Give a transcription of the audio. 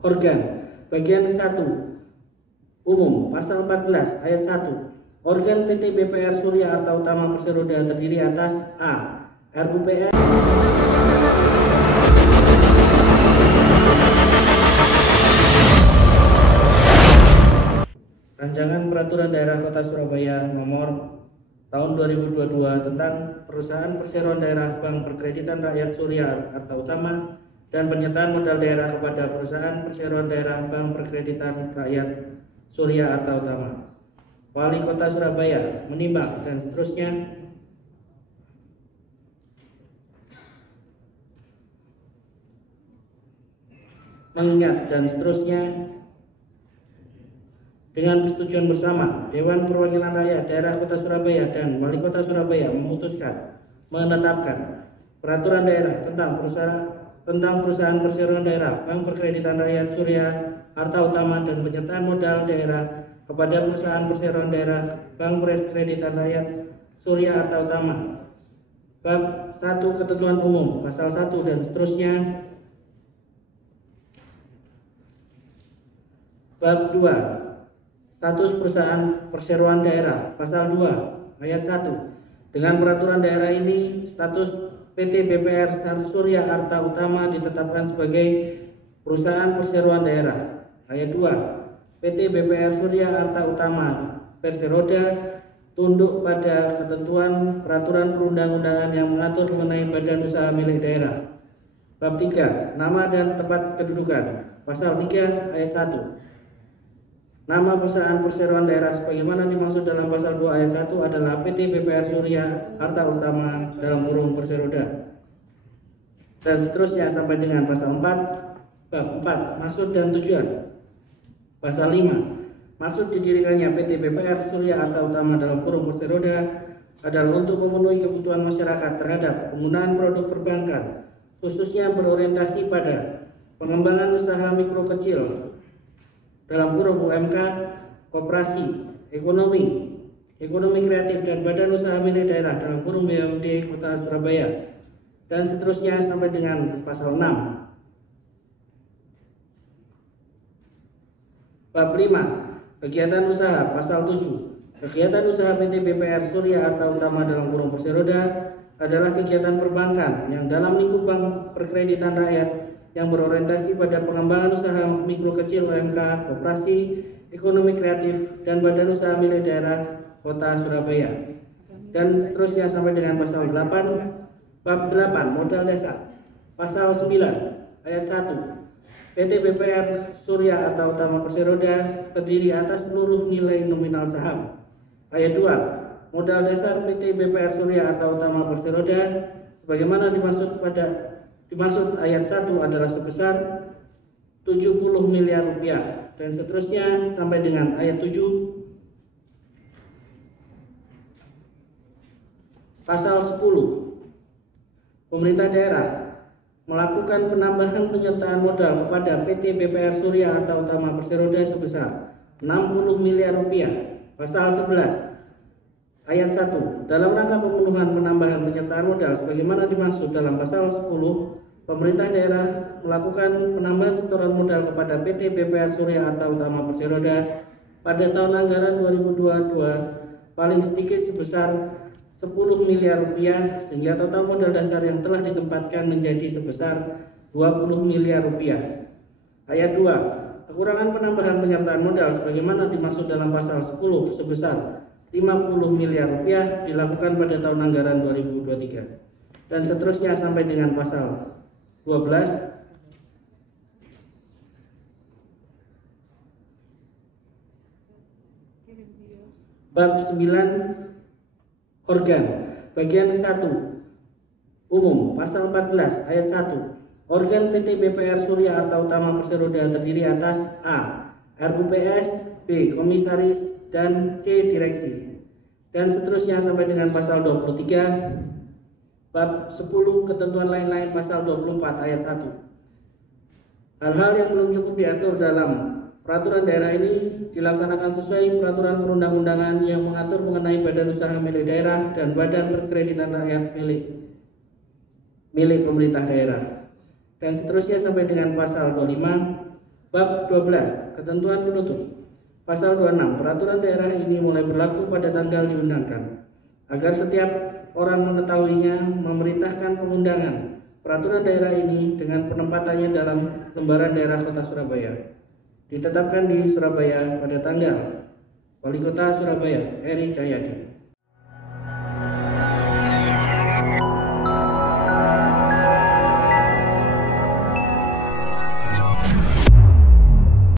Organ bagian 1 umum pasal 14 ayat 1. Organ PT BPR Surya Arta Utama Perseroda terdiri atas A. RUPS Rancangan Peraturan Daerah Kota Surabaya Nomor Tahun 2022 tentang Perusahaan Perseroan Daerah Bank Perkreditan Rakyat Surya Arta Utama dan penyertaan modal daerah kepada Perusahaan Perseroan Daerah Bank Perkreditan Rakyat Surya Arta Utama. Wali Kota Surabaya menimbang dan seterusnya mengingat dan seterusnya dengan persetujuan bersama Dewan Perwakilan Rakyat Daerah Kota Surabaya dan Wali Kota Surabaya memutuskan menetapkan peraturan daerah tentang perusahaan perseroan daerah Bank Perkreditan Rakyat Surya Arta Utama dan penyertaan modal daerah kepada perusahaan perseroan daerah Bank Perkreditan Rakyat Surya Arta Utama. Bab 1 Ketentuan Umum pasal 1 dan seterusnya. Bab 2 Status Perusahaan Perseroan Daerah pasal 2 ayat 1. Dengan peraturan daerah ini status PT BPR Surya Arta Utama ditetapkan sebagai perusahaan perseroan daerah. Ayat 2. PT BPR Surya Arta Utama Perseroda tunduk pada ketentuan peraturan perundang-undangan yang mengatur mengenai badan usaha milik daerah. Bab 3 Nama dan tempat kedudukan pasal 3 ayat 1. Nama perusahaan perseroan daerah sebagaimana dimaksud dalam pasal 2 ayat 1 adalah PT BPR Surya Arta Utama dalam kurung Perseroda. Dan seterusnya sampai dengan pasal 4. Bab 4 Maksud dan tujuan. Pasal 5 Maksud didirikannya PT BPR Surya Arta Utama dalam kurung Perseroda adalah untuk memenuhi kebutuhan masyarakat terhadap penggunaan produk perbankan, khususnya berorientasi pada pengembangan usaha mikro kecil dalam kurung UMK, koperasi, ekonomi kreatif dan badan usaha milik daerah dalam kurung BUMD Kota Surabaya, dan seterusnya sampai dengan pasal 6. Bab 5 Kegiatan usaha pasal 7. Kegiatan usaha PT BPR Surya Arta Utama dalam kurung Perseroda adalah kegiatan perbankan yang dalam lingkup Bank Perkreditan Rakyat yang berorientasi pada pengembangan usaha mikro kecil UMK, koperasi, ekonomi kreatif, dan badan usaha milik daerah Kota Surabaya. Dan seterusnya sampai dengan pasal 8. Bab 8 Modal dasar pasal 9 ayat 1. PT BPR Surya Arta Utama Perseroda terdiri atas seluruh nilai nominal saham. Ayat 2. Modal dasar PT BPR Surya Arta Utama Perseroda sebagaimana dimaksud ayat 1 adalah sebesar 70 miliar rupiah, dan seterusnya sampai dengan ayat 7. Pasal 10. Pemerintah daerah melakukan penambahan penyertaan modal kepada PT BPR Surya Arta Utama Perseroda sebesar 60 miliar rupiah. Pasal 11. Ayat 1. Dalam rangka pemenuhan penambahan penyertaan modal sebagaimana dimaksud dalam pasal 10, pemerintah daerah melakukan penambahan setoran modal kepada PT BPR Surya Arta Utama Perseroda pada tahun anggaran 2022 paling sedikit sebesar 10 miliar rupiah, sehingga total modal dasar yang telah ditempatkan menjadi sebesar 20 miliar rupiah. Ayat 2. Kekurangan penambahan penyertaan modal sebagaimana dimaksud dalam pasal 10 sebesar 50 miliar rupiah dilakukan pada tahun anggaran 2023. Dan seterusnya sampai dengan pasal 12. Bab 9 Organ bagian 1 umum pasal 14 ayat 1. Organ PT BPR Surya Arta Utama Perseroda terdiri atas A. RUPS, B. Komisaris, dan C. Direksi. Dan seterusnya sampai dengan pasal 23. Bab 10 Ketentuan lain-lain pasal 24 ayat 1. Hal-hal yang belum cukup diatur dalam peraturan daerah ini dilaksanakan sesuai peraturan perundang-undangan yang mengatur mengenai badan usaha milik daerah dan badan perkreditan rakyat milik pemerintah daerah. Dan seterusnya sampai dengan pasal 25. Bab 12. Ketentuan penutup. Pasal 26. Peraturan daerah ini mulai berlaku pada tanggal diundangkan. Agar setiap orang mengetahuinya, memerintahkan pengundangan peraturan daerah ini dengan penempatannya dalam lembaran daerah Kota Surabaya. Ditetapkan di Surabaya pada tanggal Wali Kota Surabaya Eri Cahyadi.